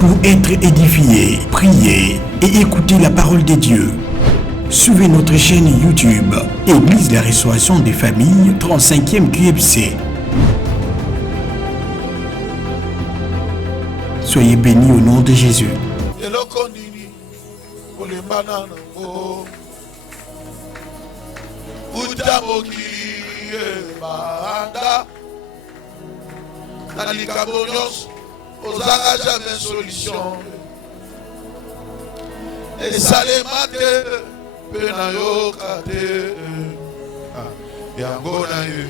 Pour être édifié, prier et écouter la parole de Dieu, suivez notre chaîne YouTube Église la Restauration des Familles 35e QFC. Soyez bénis au nom de Jésus. Ozanga jamais solution. Et ça les mate, penayo kate, yango na yo,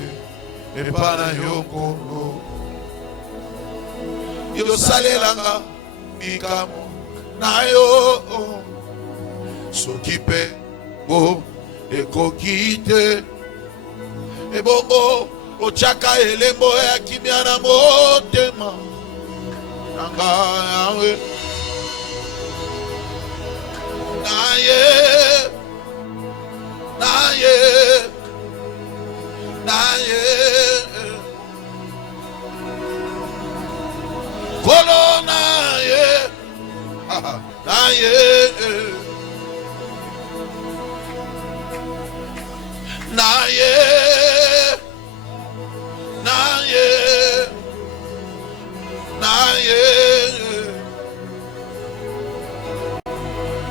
et pas na yo kolo. Yo sale langa, mikamo na yo, sokipe go, e kokite, e bongo, ochaka elembo ya kimia na motema. Naye,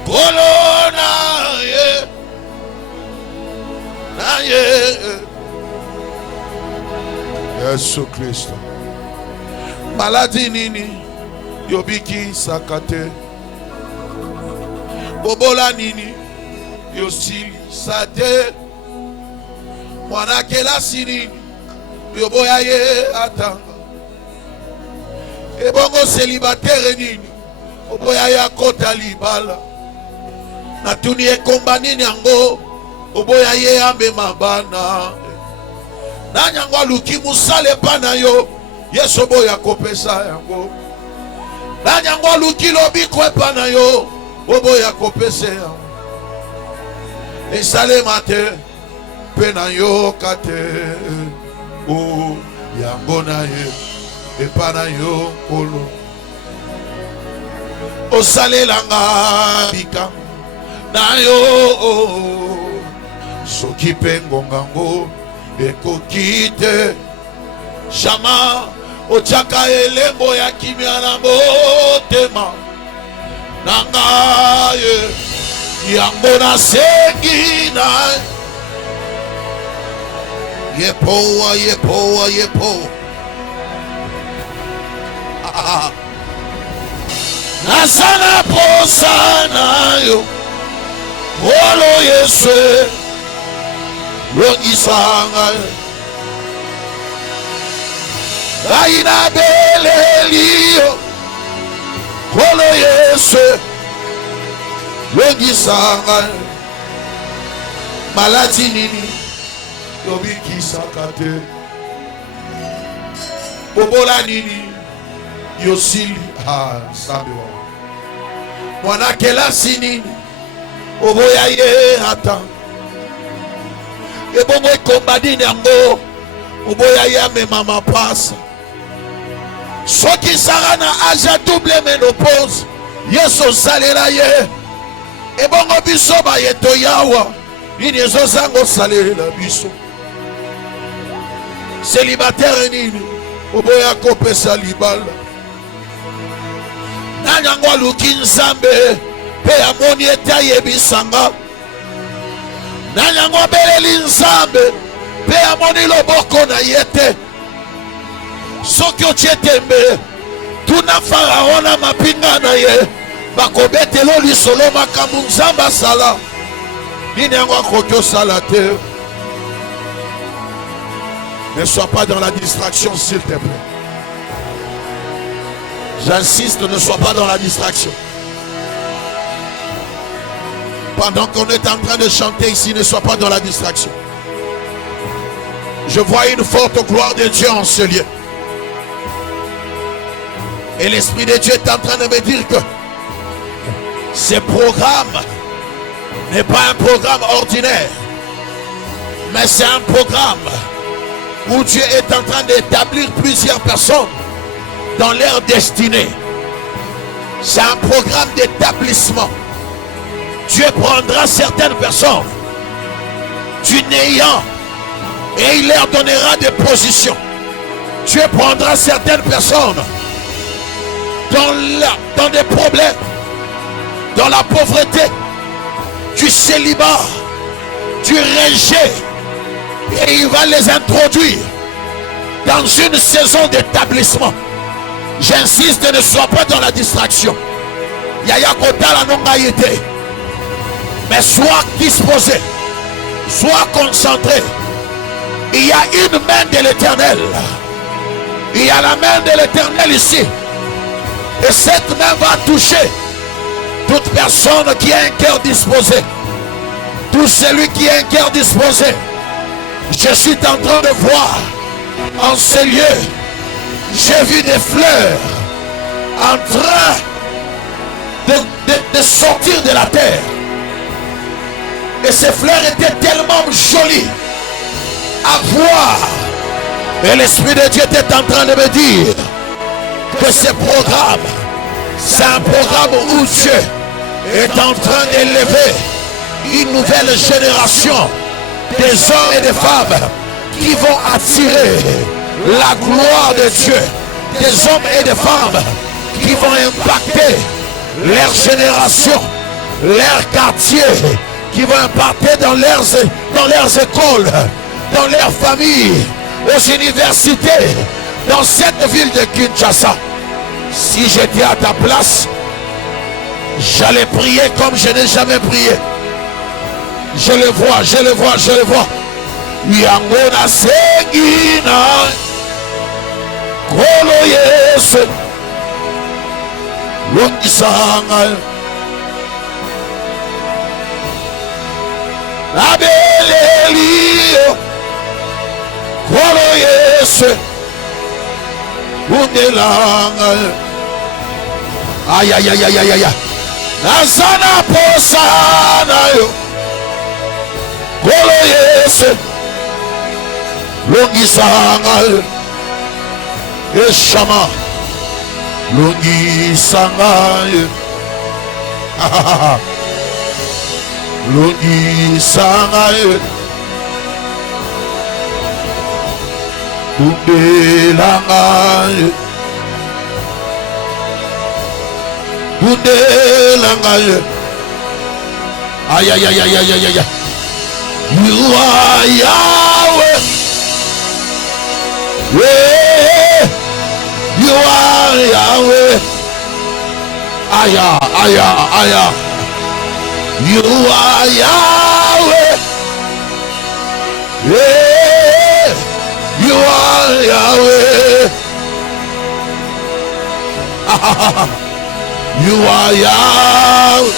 Kolo naye, Yesu Kristo. Maladi nini yobiki sakate, bobola nini yosili sate, mwana kelasi nini yoboya ye atanga, ebongo célibataire nini oboya ya kota libala, natuni ekomba nini yango oboya ye ambe mabana, nanyangwa luki musale pana yo yeso boya kopesa yango, nanyangwa luki lobi kwe pana yo oboya kopesa yango, esale mate pena yo kate o yango na ye epana yo kolo, osale langa bika na yo soki pengo ngango ekokite shama ochaka elembo ya kimia na motema nangaye yango na sengi na yepo nasana posa na yo olo Yesu longisanga aina belelio olo Yesu longisanga malati nini yobiki sakate, bobola nini yosili sabe wa mwana kelasi nini oboya ye hata, ebongo ekombadini yango oboya ye amema mapasa, soki sara na age double ménopause yeso salela ye, ebongo biso bayeto yawa nini ezozanga osalela biso, célibataire nini oboya kopesa libala, nanyango aluki nzambe pe amoni ete ayebisanga, nanyango abeleli nzambe pe amoni loboko na ye te, soki otie tembe tuna Farao na mapinga na ye bakobetelo lisolo makambo nzambe asala nini yango akoki osala te. Ne sois pas dans la distraction, s'il te plaît. J'insiste, ne sois pas dans la distraction. Pendant qu'on est en train de chanter ici, ne sois pas dans la distraction. Je vois une forte gloire de Dieu en ce lieu. Et l'Esprit de Dieu est en train de me dire que ce programme n'est pas un programme ordinaire, mais c'est un programme où Dieu est en train d'établir plusieurs personnes dans leur destinée. C'est un programme d'établissement. Dieu prendra certaines personnes du néant et il leur donnera des positions. Dieu prendra certaines personnes dans des problèmes, dans la pauvreté, du célibat, du rejet, et il va les introduire dans une saison d'établissement. J'insiste, ne sois pas dans la distraction. Yaya Kota la non-gaïté. Mais sois disposé, sois concentré. Il y a une main de l'Éternel. Il y a la main de l'Éternel ici. Et cette main va toucher toute personne qui a un cœur disposé. Tout celui qui a un cœur disposé. Je suis en train de voir en ces lieux, j'ai vu des fleurs en train de sortir de la terre. Et ces fleurs étaient tellement jolies à voir. Et l'Esprit de Dieu était en train de me dire que ce programme, c'est un programme où Dieu est en train d'élever une nouvelle génération des hommes et des femmes qui vont attirer la gloire de Dieu. Des hommes et des femmes qui vont impacter leur génération, leur quartier, qui vont impacter dans leurs écoles, dans leurs familles, aux universités, dans cette ville de Kinshasa. Si j'étais à ta place, j'allais prier comme je n'ai jamais prié. Je le vois, je le vois, je le vois. Yangona Segina Kolo Yesu Longisanga Abelelio Kolo Yesu Undelanga. Aïe aïe aïe aïe aïe aïe. Nazana Posana yo Kolo Yesu Longisanga Eshama Longisanga Longisanga Bundelanga Bundelanga. Aïe aïe aïe aïe aïe aïe aïe. You are Yahweh. Yeah. You are Yahweh. Aya, aya, aya. You are Yahweh. Yeah. You are Yahweh. You are Yahweh.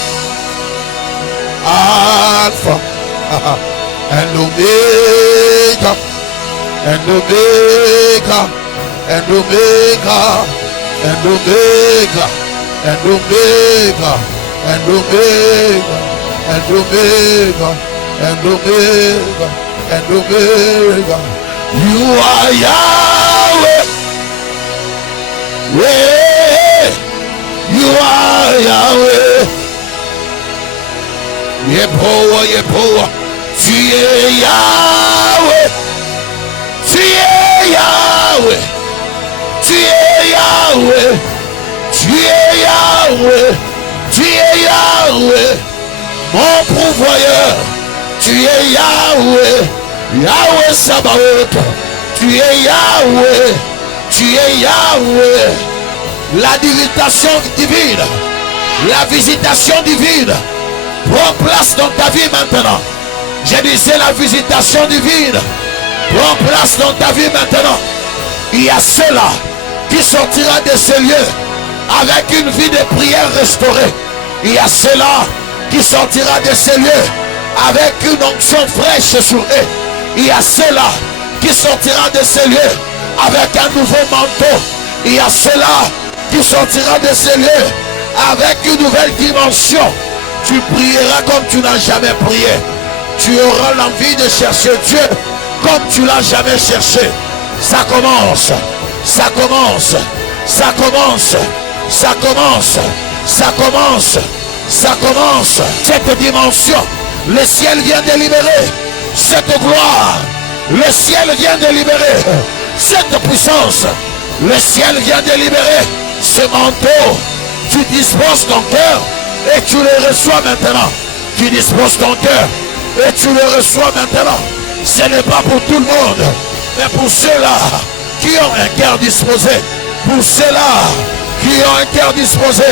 Alpha and Omega, and Omega, and Omega, and Omega, and Omega, and Omega, and Omega, and Omega, and Omega. You are Yahweh. Yeah. You are Yahweh. Yehowa, Yehowa. Tu es Yahweh. Tu es Yahweh. Tu es Yahweh. Tu es Yahweh. Tu es Yahweh. Mon pourvoyeur. Tu es Yahweh. Yahweh Sabaoth. Tu es Yahweh. Tu es Yahweh. La visitation divine. La visitation divine. Prends place dans ta vie maintenant. Je disais la visitation divine. Prends place dans ta vie maintenant. Il y a ceux-là qui sortira de ces lieux avec une vie de prière restaurée. Il y a ceux-là qui sortira de ces lieux avec une onction fraîche sur eux. Il y a ceux-là qui sortira de ces lieux avec un nouveau manteau. Il y a ceux-là qui sortira de ces lieux avec une nouvelle dimension. Tu prieras comme tu n'as jamais prié. Tu auras l'envie de chercher Dieu comme tu l'as jamais cherché. Ça commence. Ça commence. Ça commence. Ça commence. Ça commence. Ça commence. Cette dimension, le ciel vient de libérer. Cette gloire, le ciel vient de libérer. Cette puissance, le ciel vient de libérer. Ce manteau, tu disposes ton cœur et tu le reçois maintenant. Tu disposes ton cœur et tu le reçois maintenant. Ce n'est pas pour tout le monde, mais pour ceux-là qui ont un cœur disposé. Pour ceux-là qui ont un cœur disposé.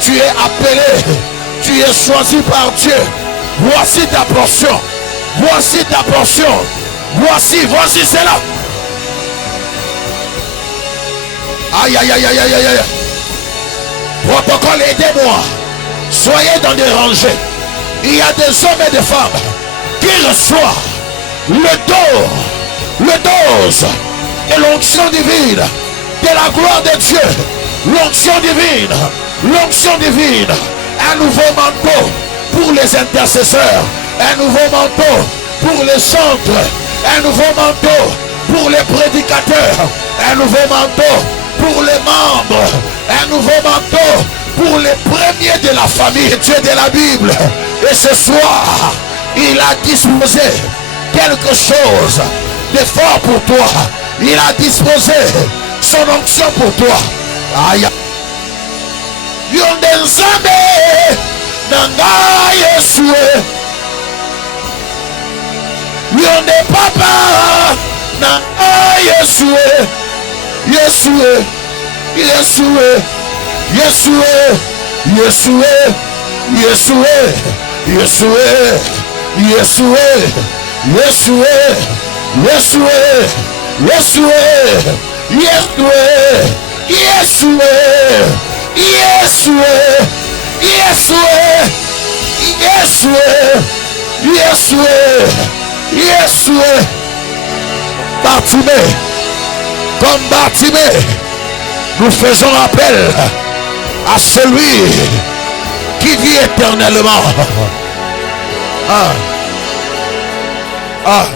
Tu es appelé, tu es choisi par Dieu. Voici ta portion. Voici ta portion. Voici cela. Aïe, aïe, aïe, aïe, aïe, aïe. Protocole, aidez-moi. Soyez dans des rangées. Il y a des hommes et des femmes qui reçoivent le dose et l'onction divine de la gloire de Dieu. L'onction divine. L'onction divine. Un nouveau manteau pour les intercesseurs. Un nouveau manteau pour les centres. Un nouveau manteau pour les prédicateurs. Un nouveau manteau pour les membres. Un nouveau manteau pour les premiers de la famille de Dieu de la Bible. Et ce soir, il a disposé quelque chose de fort pour toi. Il a disposé son onction pour toi. Aïe. Yonde nzambe nanga Yesue. Yonde papa nanga Yesue. Yesue. Yesue. Yesue. Yesue. Yesue. Yesue. Yesue. Yesue. Yesue. Yesue. Yesue. Yesue. Yesue. Yesue. Yesue. Yesue. Yesue. Bartimée. Comme Bartimée, nous faisons appel à celui qui vit éternellement. Ah. Ah.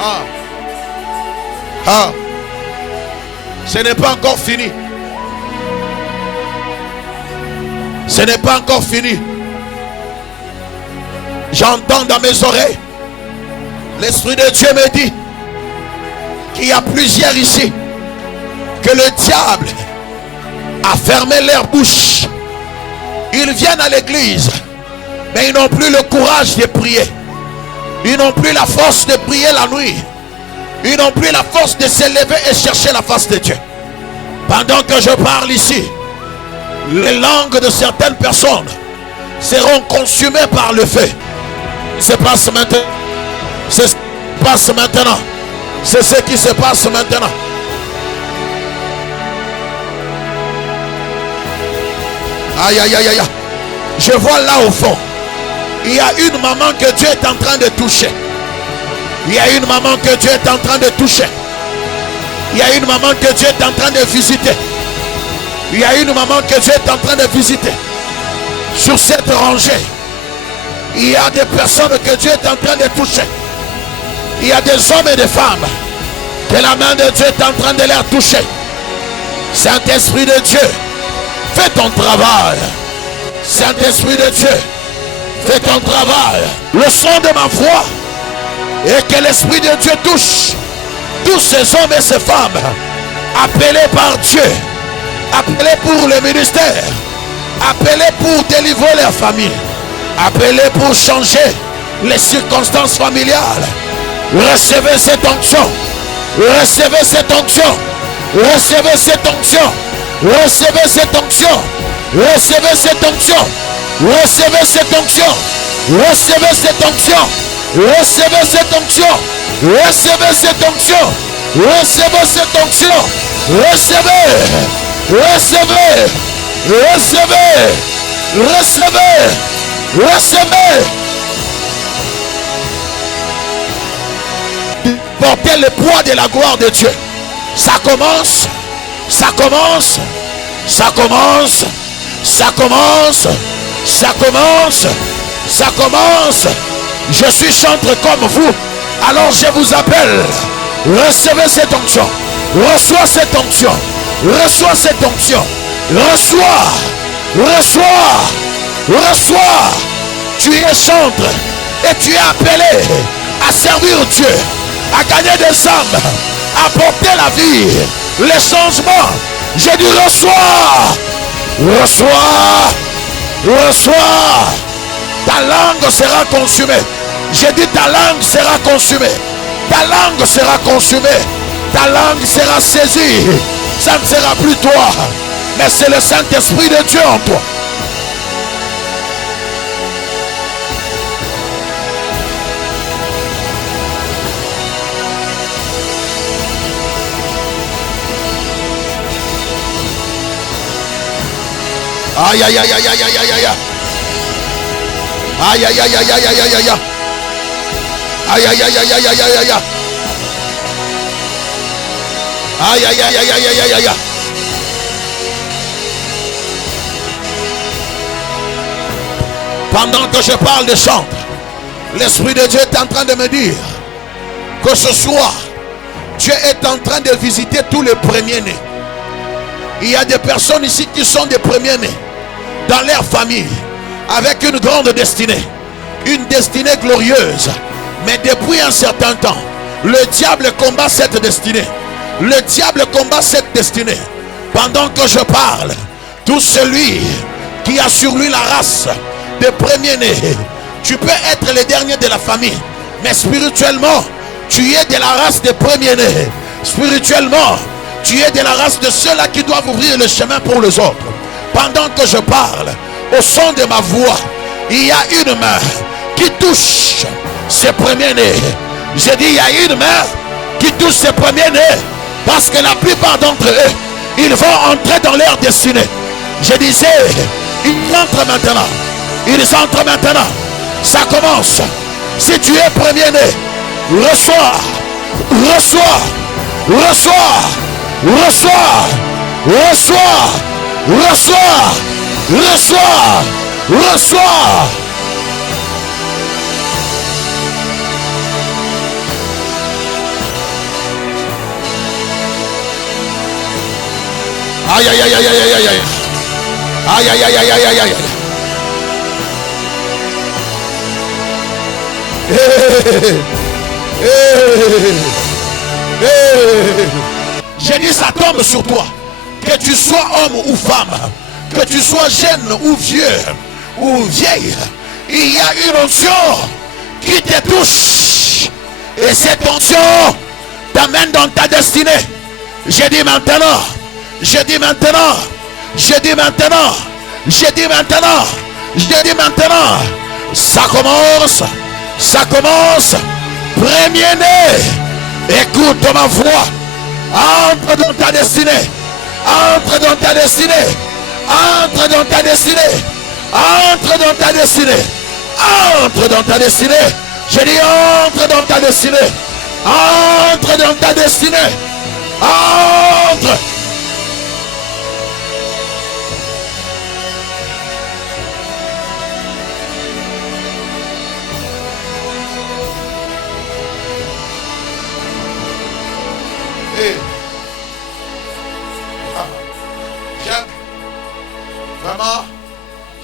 Ah. Ah. Ce n'est pas encore fini. Ce n'est pas encore fini. J'entends dans mes oreilles, l'Esprit de Dieu me dit qu'il y a plusieurs ici que le diable a fermé leur bouche. Ils viennent à l'église, mais ils n'ont plus le courage de prier. Ils n'ont plus la force de prier la nuit. Ils n'ont plus la force de se lever et chercher la face de Dieu. Pendant que je parle ici, les langues de certaines personnes seront consumées par le feu. Se passe maintenant. C'est ce qui se passe maintenant. C'est ce qui se passe maintenant. Aïe, aïe, aïe, aïe. Je vois là au fond, il y a une maman que Dieu est en train de toucher. Il y a une maman que Dieu est en train de toucher. Il y a une maman que Dieu est en train de visiter. Il y a une maman que Dieu est en train de visiter. Sur cette rangée, il y a des personnes que Dieu est en train de toucher. Il y a des hommes et des femmes que la main de Dieu est en train de les toucher. Saint-Esprit de Dieu, fais ton travail. Saint-Esprit de Dieu, fais ton travail. Le son de ma voix et que l'Esprit de Dieu touche tous ces hommes et ces femmes appelés par Dieu, appelés pour le ministère, appelés pour délivrer leur famille, appelés pour changer les circonstances familiales. Recevez cette onction. Recevez cette onction. Recevez cette onction. Recevez cette onction. Recevez cette onction. Recevez cette onction. Recevez cette onction. Recevez cette onction. Recevez cette onction. Recevez cette onction. Recevez. Recevez. Recevez. Recevez. Recevez. Portez le poids de la gloire de Dieu. Ça commence. Ça commence. Ça commence. Ça commence. Ça commence. Ça commence. Je suis chantre comme vous. Alors je vous appelle. Recevez cette onction. Reçois cette onction. Reçois cette onction. Reçois Reçois. Reçois. Tu es chantre et tu es appelé à servir Dieu, à gagner des âmes, à porter la vie, les changements. J'ai dit reçois. Reçois. Reçois. Ta langue sera consumée. J'ai dit ta langue sera consumée. Ta langue sera consumée. Ta langue sera saisie. Ça ne sera plus toi, mais c'est le Saint-Esprit de Dieu en toi. Aïe aïe aïe aïe aïe aïe aïe aïe. Aïe aïe aïe aïe aïe aïe aïe aïe. Aïe aïe aïe aïe aïe aïe aïe aïe. Aïe aïe aïe aïe aïe aïe aïe. Pendant que je parle de chant, l'Esprit de Dieu est en train de me dire que ce soir, Dieu est en train de visiter tous les premiers-nés. Il y a des personnes ici qui sont des premiers-nés dans leur famille, avec une grande destinée, une destinée glorieuse. Mais depuis un certain temps, le diable combat cette destinée. Le diable combat cette destinée. Pendant que je parle, tout celui qui a sur lui la race des premiers-nés, tu peux être le dernier de la famille, mais spirituellement, tu es de la race des premiers-nés. Spirituellement, tu es de la race de ceux-là qui doivent ouvrir le chemin pour les autres. Pendant que je parle, au son de ma voix, il y a une main qui touche ces premiers-nés. J'ai dit, il y a une main qui touche ces premiers-nés, parce que la plupart d'entre eux, ils vont entrer dans leur destinée. Je disais, ils entrent maintenant. Ils entrent maintenant. Ça commence. Si tu es premier-né, reçois, reçois, reçois, reçois, reçois, reçois, reçois, reçois. Aïe aïe aïe aïe aïe aïe aïe. Aïe aïe aïe aïe aïe aïe aïe. J'ai dit ça tombe sur toi. Que tu sois homme ou femme, que tu sois jeune ou vieux ou vieille, il y a une onction qui te touche. Et cette onction t'amène dans ta destinée. J'ai dit maintenant. Je dis maintenant, je dis maintenant, je dis maintenant, je dis maintenant, ça commence, premier-né, écoute ma voix, entre dans ta destinée, entre dans ta destinée, entre dans ta destinée, entre dans ta destinée, entre dans ta destinée, je dis entre dans ta destinée, entre dans ta destinée, entre. J'aime. Maman,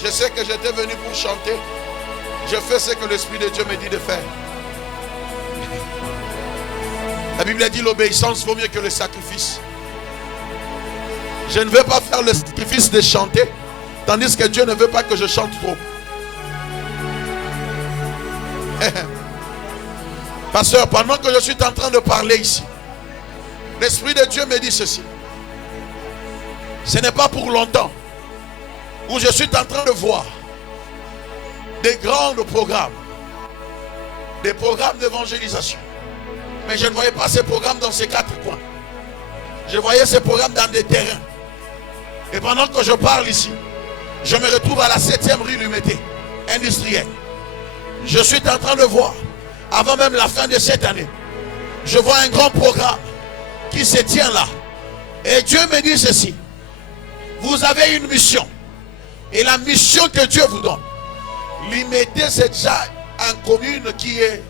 je sais que j'étais venu pour chanter. Je fais ce que l'Esprit de Dieu me dit de faire. La Bible dit l'obéissance vaut mieux que le sacrifice. Je ne veux pas faire le sacrifice de chanter, tandis que Dieu ne veut pas que je chante trop. Pasteur, pendant que je suis en train de parler ici, l'Esprit de Dieu me dit ceci. Ce n'est pas pour longtemps où je suis en train de voir des grands programmes, des programmes d'évangélisation. Mais je ne voyais pas ces programmes dans ces quatre coins. Je voyais ces programmes dans des terrains. Et pendant que je parle ici, je me retrouve à la 7e rue Lumété, industrielle. Je suis en train de voir, avant même la fin de cette année, je vois un grand programme qui se tient là. Et Dieu me dit ceci. Vous avez une mission. Et la mission que Dieu vous donne, Lumété, c'est déjà une commune qui est...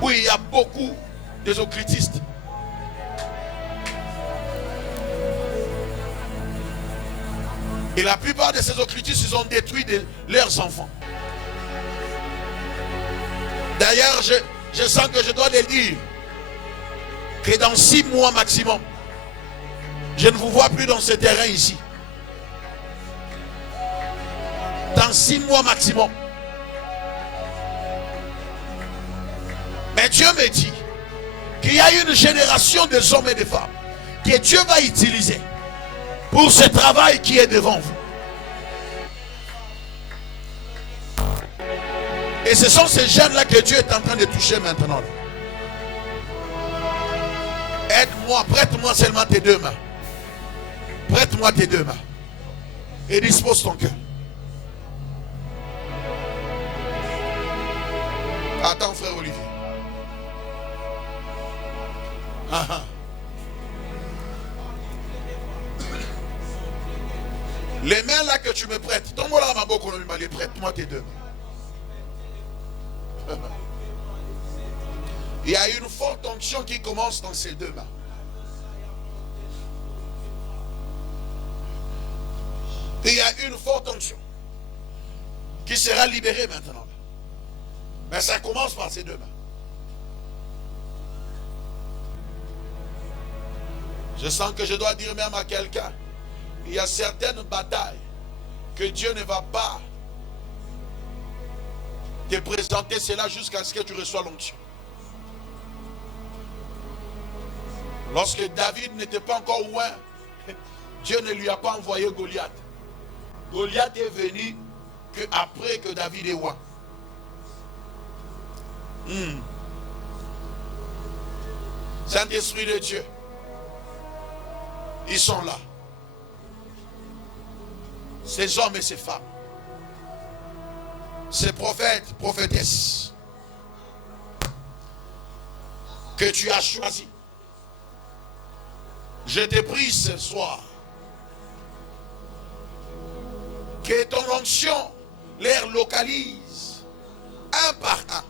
où il y a beaucoup des occultistes. Et la plupart de ces occultistes, ils ont détruit leurs enfants. D'ailleurs, je sens que je dois le dire, que dans 6 mois maximum, je ne vous vois plus dans ce terrain ici. Dans 6 mois maximum. Mais Dieu me dit qu'il y a une génération de hommes et de femmes que Dieu va utiliser pour ce travail qui est devant vous. Et ce sont ces jeunes-là que Dieu est en train de toucher maintenant. Aide-moi, prête-moi seulement tes 2 mains. Prête-moi tes 2 mains. Et dispose ton cœur. Attends, frère Olivier. Les mains là que tu me prêtes, prête-moi tes 2 mains. Il y a une forte onction qui commence dans ces 2 mains. Il y a une forte onction qui sera libérée maintenant. Mais ça commence par ces 2 mains. Je sens que je dois dire même à quelqu'un, il y a certaines batailles que Dieu ne va pas te présenter cela jusqu'à ce que tu reçois l'onction. Lorsque David n'était pas encore loin, Dieu ne lui a pas envoyé Goliath. Goliath est venu après que David est roi. Saint-Esprit de Dieu, ils sont là. Ces hommes et ces femmes, ces prophètes, prophétesses que tu as choisis. Je te prie ce soir que ton onction les localise un par un.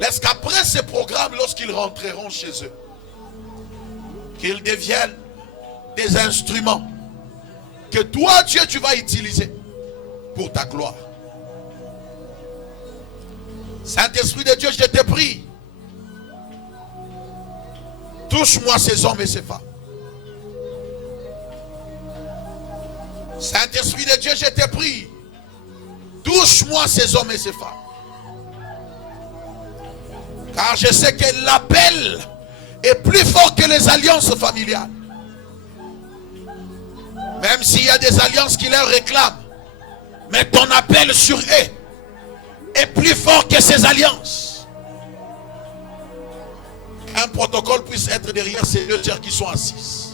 Laisse qu'après ce programme, lorsqu'ils rentreront chez eux, qu'ils deviennent des instruments que toi, Dieu, tu vas utiliser pour ta gloire. Saint-Esprit de Dieu, je te prie, touche-moi ces hommes et ces femmes. Saint-Esprit de Dieu, je te prie, touche-moi ces hommes et ces femmes. Car je sais que l'appel est plus fort que les alliances familiales. Même s'il y a des alliances qui leur réclament, mais ton appel sur eux est plus fort que ces alliances. Un protocole puisse être derrière ces 2 sœurs qui sont assises.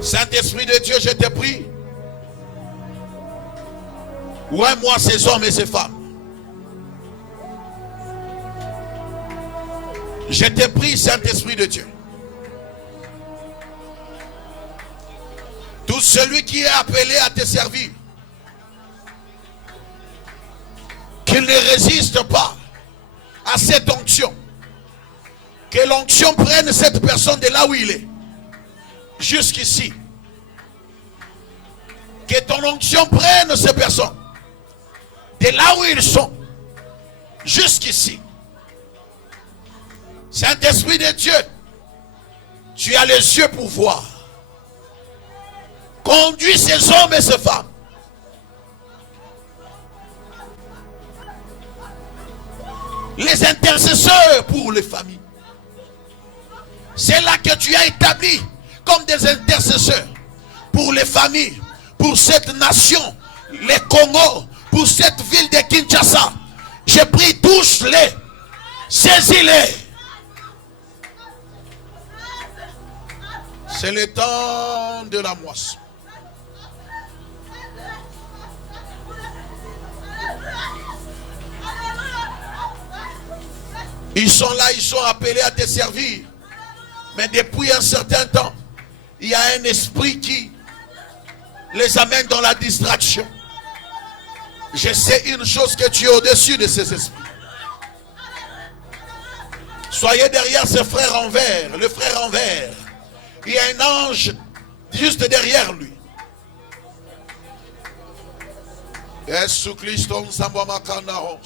Saint-Esprit de Dieu, je te prie, ouais-moi ces hommes et ces femmes. Je te prie, Saint-Esprit de Dieu, tout celui qui est appelé à te servir, qu'il ne résiste pas à cette onction, que l'onction prenne cette personne de là où il est jusqu'ici. Que ton onction prenne ces personnes de là où ils sont jusqu'ici. Saint-Esprit de Dieu, tu as les yeux pour voir. Conduis ces hommes et ces femmes. Les intercesseurs pour les familles. C'est là que tu as établi comme des intercesseurs pour les familles, pour cette nation, les Congo, pour cette ville de Kinshasa. Je prie, touche-les, saisis-les. C'est le temps de la moisson. Ils sont là, ils sont appelés à te servir. Mais depuis un certain temps, il y a un esprit qui les amène dans la distraction. Je sais une chose, que tu es au-dessus de ces esprits. Soyez derrière ce frère en vert, le frère en vert. Il y a un ange juste derrière lui. Jésus Christ, on s'envoie ma canarons.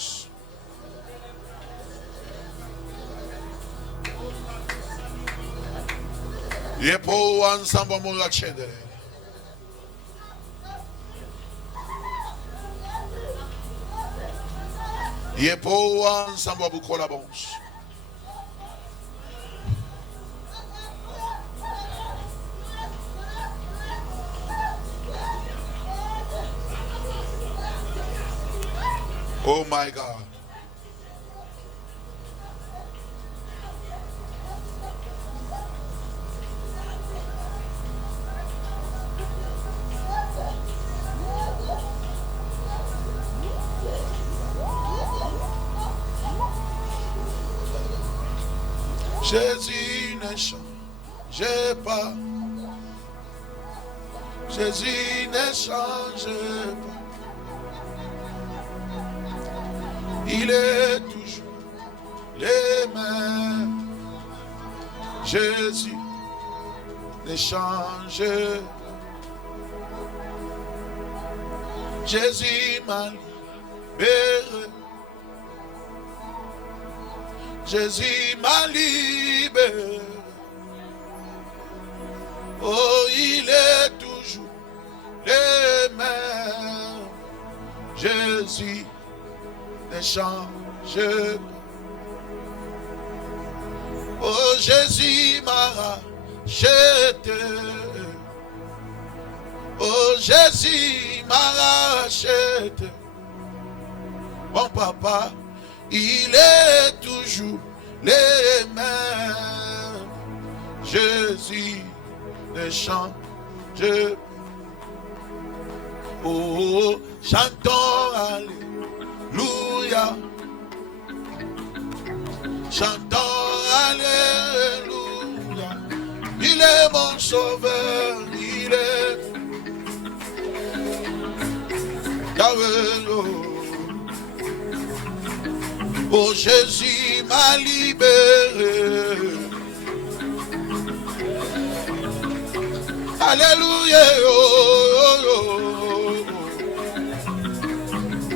Yepo ensemble mon la chende. Yepo ensemble beaucoup la bonche. Oh my God. Jésus ne change pas. Jésus ne change pas. Il est toujours les mêmes. Jésus ne change pas. Jésus m'a libéré. Jésus m'a libéré. Oh, il est toujours le même. Jésus ne change pas. Oh, Jésus m'a racheté. Oh, Jésus m'a racheté. Mon papa, il est toujours le même. Jésus ne change pas. Oh, chantons Alléluia. Chantons Alléluia. Il est mon sauveur, il est Yahweh. Oh, Jésus m'a libéré. Alléluia. Oh, oh, oh.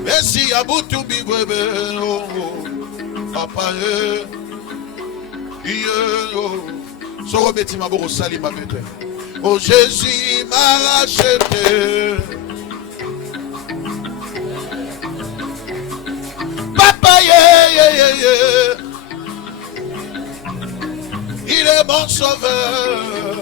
Merci à vous tout bibé. Oh, oh. Papa, so remetti ma bourre sali ma bête. Oh, Jésus m'a racheté. Papa, il est mon sauveur.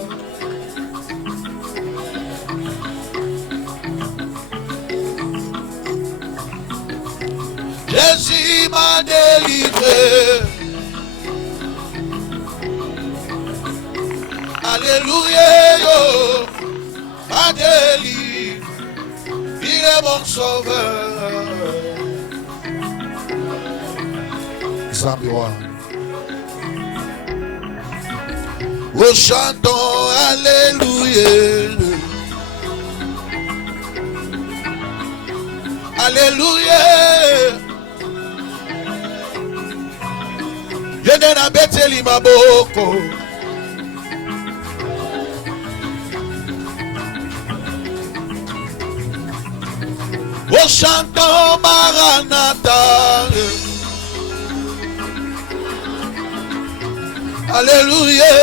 Jésus m'a délivré. Alléluia, yo, m'a délivré. Il est mon sauveur. Zambia. Oh, chantons Alléluia. Alléluia. Yende na beteli maboko. Oh, chantons Maranatha. Alléluia.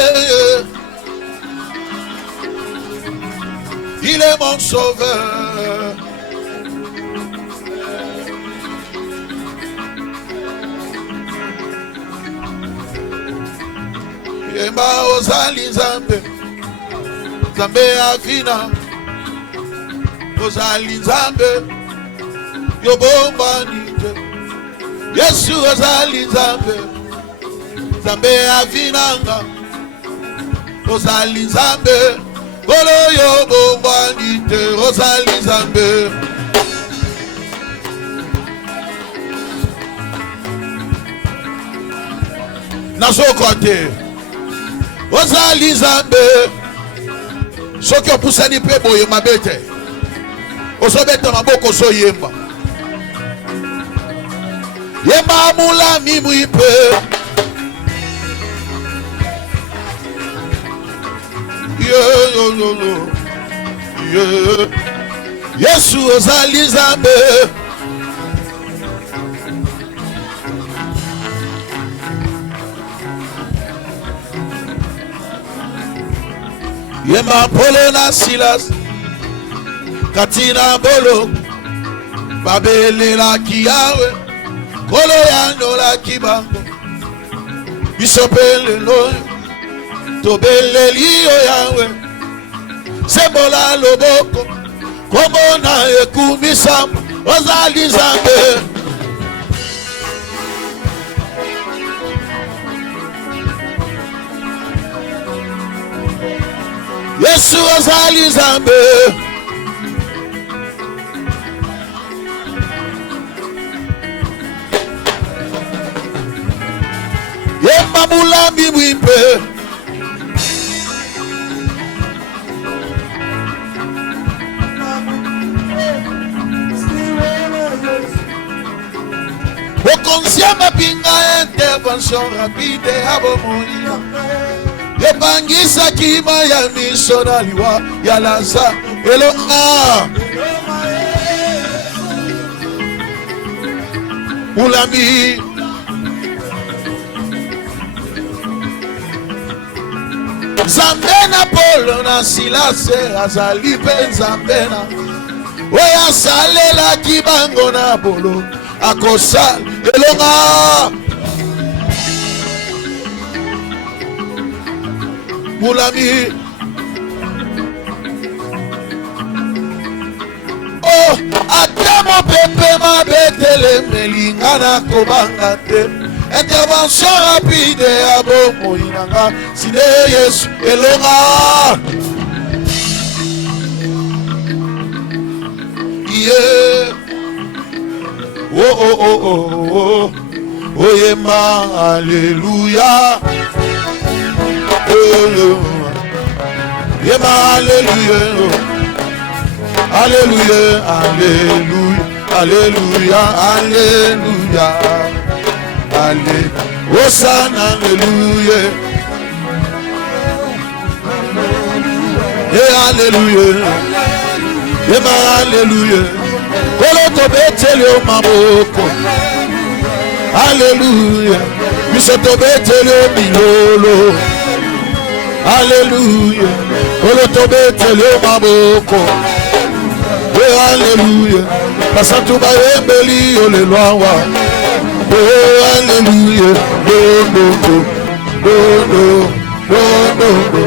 Il est mon sauveur. Yemba ozali Nzambe, Nzambe avina. Ozali Nzambe, yobomba nite. Yesu ozali Nzambe, Nzambe avinanga. Ozali Nzambe, kolo yobomba nite. Ozali Nzambe. Nazokote. Ozali Nzambe. Soki opusani pe boye mabete. Ozobeta maboko so yemba. Yemba mula mimwipe. Yesu ozali Nzambe. Yemba Polo na Silas katina bolo babele la kiawe kolo yano la kibango bisopele no tobele liyo yawe sembola loboko komo na ekumisa ozali Nzambe. Yesu ozali Nzambe. Yemba mulambi mwipe. Okonsia mapinga intervention rapide abomonia. Yebangisa kima ya misonaliwa ya laza elonga Mulami Zambena Polo na Silase azali pe Zambena Oya salela kibango na bolo akosal elonga Mulami oh atemo pepe mabetele melingana kobanga te intervention rapide abomo inanga sine Yesu elonga yeah oh oh oh oh oh oh yema hallelujah. Yema hallelujah, hallelujah, hallelujah, hallelujah, hallelujah, hallelujah, Hosanna, hallelujah, yeah, hallelujah, yema hallelujah, kolo to betele o maboko, hallelujah, biso to betele o milolo. Alléluia, olo tobetele maboko. Oh alléluia, pasatu ba embeli ole loawa. Oh alléluia, do do do do do do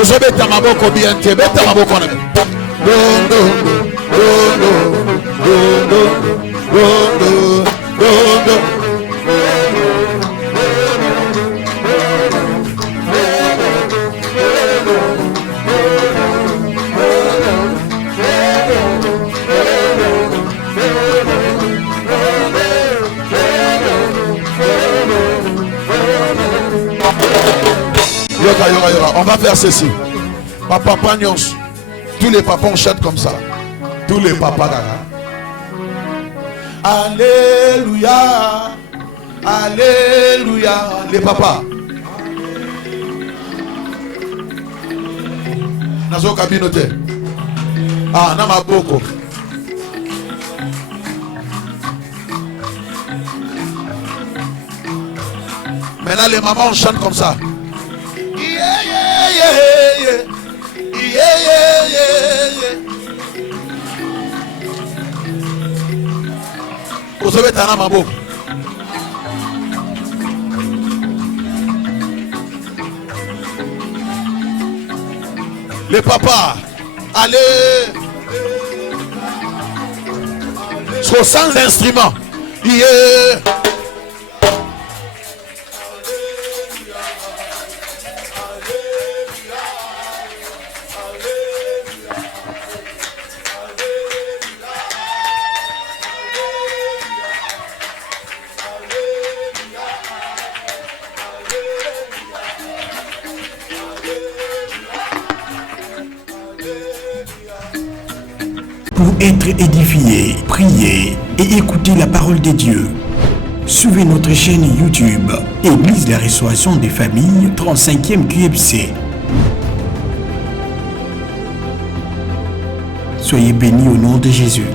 Ozobeta maboko biente, beta maboko na. On va faire ceci. Papa Pagnos, tous les papas on chante comme ça. Tous les papas gaga. Alléluia, alléluia. Les papas. Nazo kabinote. Ah, nama boko. Maintenant les mamans on chante comme ça. Les papas, allez, sans l'instrument. Yeah. pour être édifié, prier et écouter la parole de Dieu. Suivez notre chaîne YouTube Église la Restauration des Familles 35e QFC. Soyez bénis au nom de Jésus.